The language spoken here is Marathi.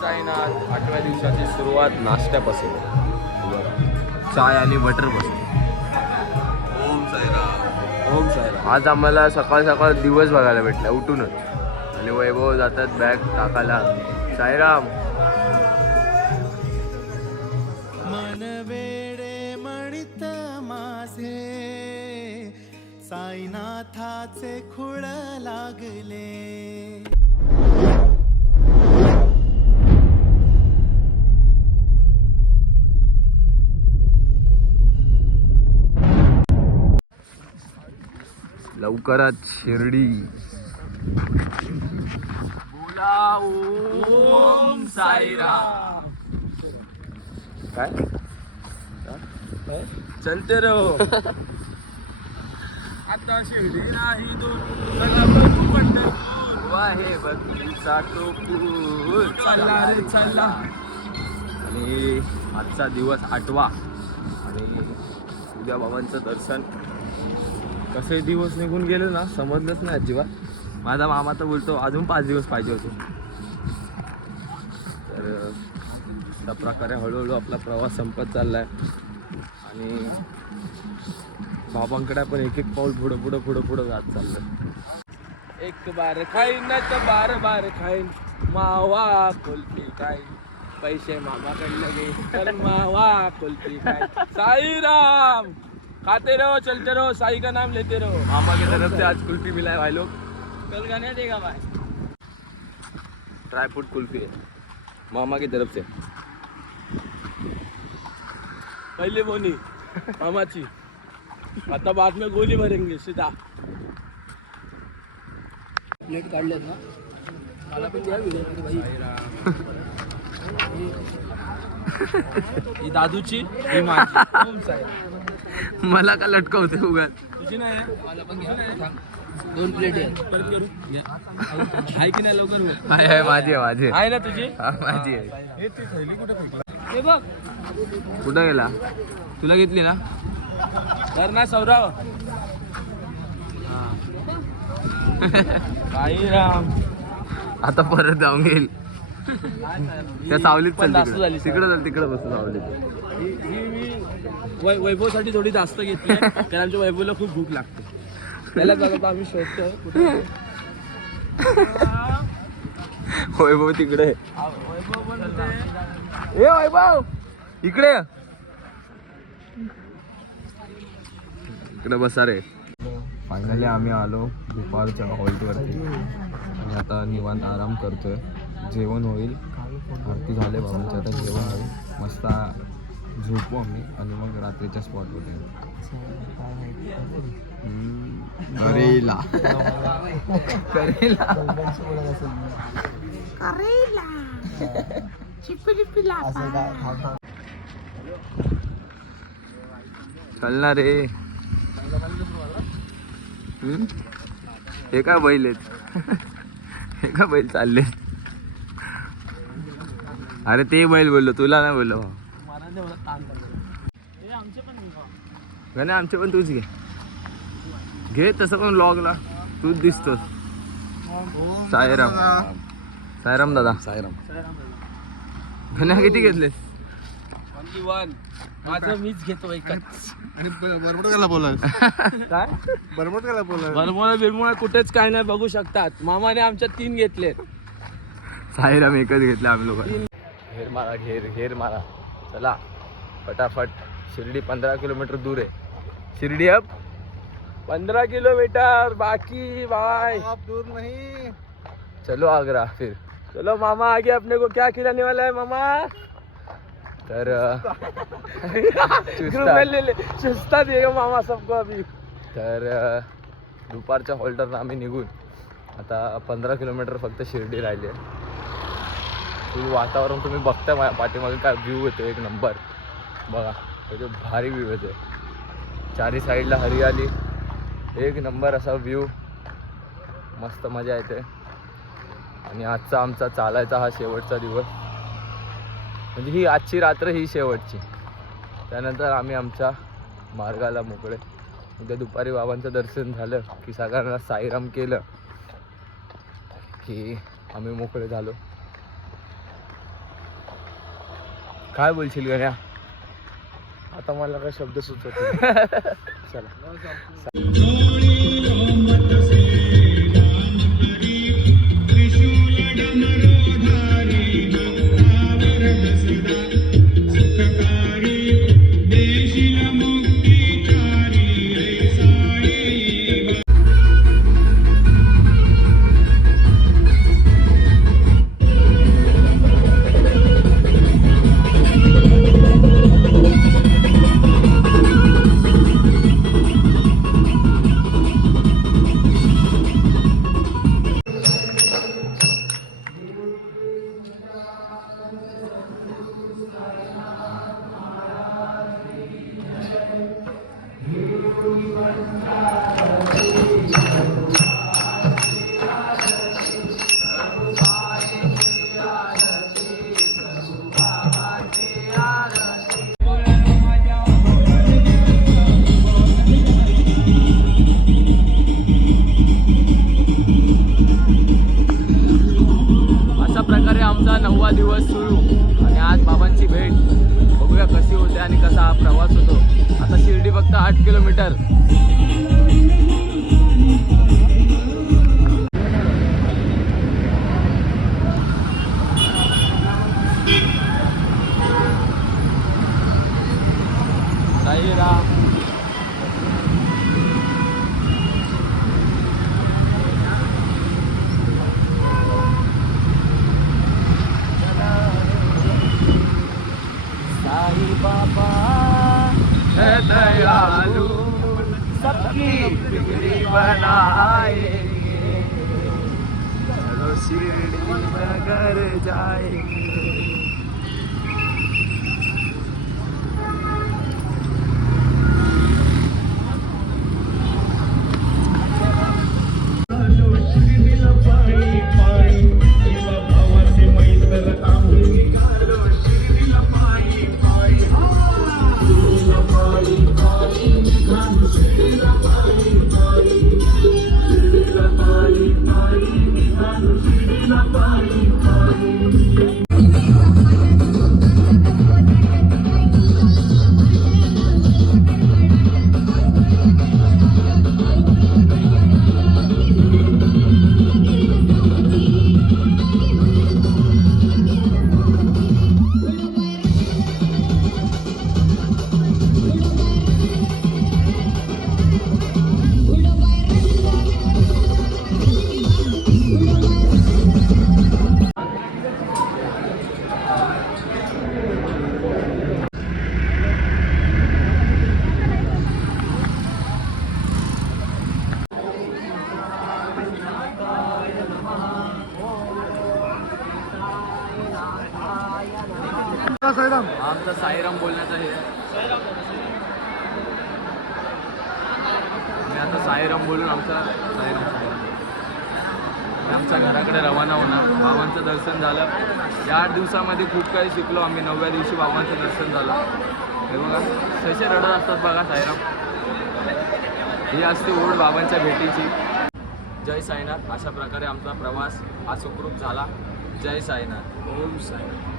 साईनाथ 8व्या दिवसाची सुरुवात नाश्त्यापासून. चाय आणि बटर पासून. ओम साईराम. ओम साईराम. आज आम्हाला सकाळ सकाळ दिवस बघायला भेटला उठूनच. आणि वैभव जातात बॅग टाकायला. साईराम. मन वेडे म्हणित माझे साईनाथाचे खुळ लागले. लवकरच शिर्डी. बोला ओम साईराम. काय चलते रहो. आता शिर्डी नाही पंढरपूर आहे भक्तीचा टोपूर. चला रे चला. आणि आजचा दिवस 8वा आणि उद्या बाबांचं दर्शन. कसे दिवस निघून गेले ना समजलंच नाही अजिबात. माझा मामा तर बोलतो अजून 5 दिवस पाहिजे होते. तर त्या प्रकारे हळूहळू आपला प्रवास संपत चाललाय आणि बाबांकडे आपण एक एक पाऊल पुढं जात चाललोय. एक बार खाईन तर बार बार खाईन मावा कुल्फी खाईन. पैसे मामाकडे घे तर मावा कुल्फी खाईन. साईराम. खाते रहो चलते रहो साई का नाम लेते रहो. मामा की तरफ से आज कुल्फी मिला है भाई लोग. कल गाने देगा भाई. ड्राई फ्रूट कुल्फी है मामा की तरफ से. पहले बोनी मामाची. आता बाद में गोली भरेंगे सीधा. प्लेट काढलेत ना मला पण द्या व्हिडिओ. ही दादूची ही माझी. ओम साईराम. मला का लटकवते उगाच. तुझी नाही मला पण घ्या. 2 प्लेट आहेत परत करू. आहे की नाही लवकर. आहे माझी आहे ना तुझी. माझी आहे. हे ती थैली कुठे फेकली हे बघ. कुठं गेला. तुला घेतली ना तर ना सौरव. साईराम. आता परत जाऊन घेईल त्या सावलीत. चल तिकडे बस सावलीत. वैभवसाठी थोडी जास्त घेतली कारण आमच्या वैभवला खूप भूक लागते. त्याला बघा आम्ही शोधतो कुठे. वैभव तिकडे. ए वैभव इकडे इकडे बसा रे. फायनली आम्ही आलो दुपारच्या हॉल्टवरती आणि आता निवांत आराम करतोय. जेवण होईल. आरती झाले बाबांच्या. आता जेवण होईल. मस्त झोपू आम्ही आणि मग रात्रीच्या स्पॉटवर येऊ. करेला करेला चल ना रे. हे काय बैल आहेत. हे काय बैल चालले. अरे ते बैल बोललो तुला नाही बोललो. नाही आमचे पण तूच घे तसं पण व्लॉगला तूच दिसतोस. साईराम. साईराम दादा. साईराम. गण्या किती घेतलेस. 1 माझं मीच घेतो एकच. आणि बरमोड काला बोला. काय बरमोड काला बोला. बरमोड कुठेच काय नाही बघू शकतात. मामाने आमच्या 3 घेतले. साईराम एकच घेतले आम्ही लोक. घेर मारा घेर मारा. चला फटाफट. शिर्डी 15 किलोमीटर दूर है. शिर्डी अब 15 किलोमीटर बाकी. बाय. आप दूर नहीं. चलो आगरा फिर. चलो मामा आगे अपने को क्या खिलाने वाला है मामा. तर सुस्ता देगा मामा सबको अभी. तर दुपारच्या हॉल्टरनं आम्ही निघून आता 15 किलोमीटर फक्त शिर्डी राहिली आहे. वातावरण तुम्ही बघताय माझ्या पाठीमागे काय व्ह्यू येतो एक नंबर. बघा म्हणजे भारी व्ह्यू येतो. चारी साईडला हरियाली. एक नंबर असा व्ह्यू. मस्त मजा येते. आणि आजचा आमचा चालायचा हा शेवटचा दिवस. म्हणजे ही आजची रात्र ही शेवटची. त्यानंतर आम्ही आमच्या मार्गाला मोकळे. उद्या दुपारी बाबांचं दर्शन झालं की सगळ्यांना साईराम केलं की आम्ही मोकळे झालो. काय बोलशील गण्या? आता मला काय शब्द सुचत नाही. चला अशा प्रकारे आमचा 9वा दिवस सुरू आणि आज बाबांची भेट. बघूया कशी होते आणि कसा हा प्रवास होतो. आता शिर्डी फक्त 8 किलोमीटर. साईराम. साई बाबा है दयालु, सबकी बिगड़ी बनाएंगे, चलो शिरडी नगर जाएंगे. आमचा साईराम बोलण्याचा हे. मी आता साईराम बोलून आमचा आमच्या घराकडे रवाना होणार. बाबांचं दर्शन झालं. या 8 दिवसामध्ये खूप काही शिकलो आम्ही. 9व्या दिवशी बाबांचं दर्शन झालं. हे बघा कसे रडत असतात बघा साईराम. ही असते ओढ बाबांच्या भेटीची. जय साईनाथ. अशा प्रकारे आमचा प्रवास हा सुखरूप झाला. जय साईनाथ. ओम साईनाथ.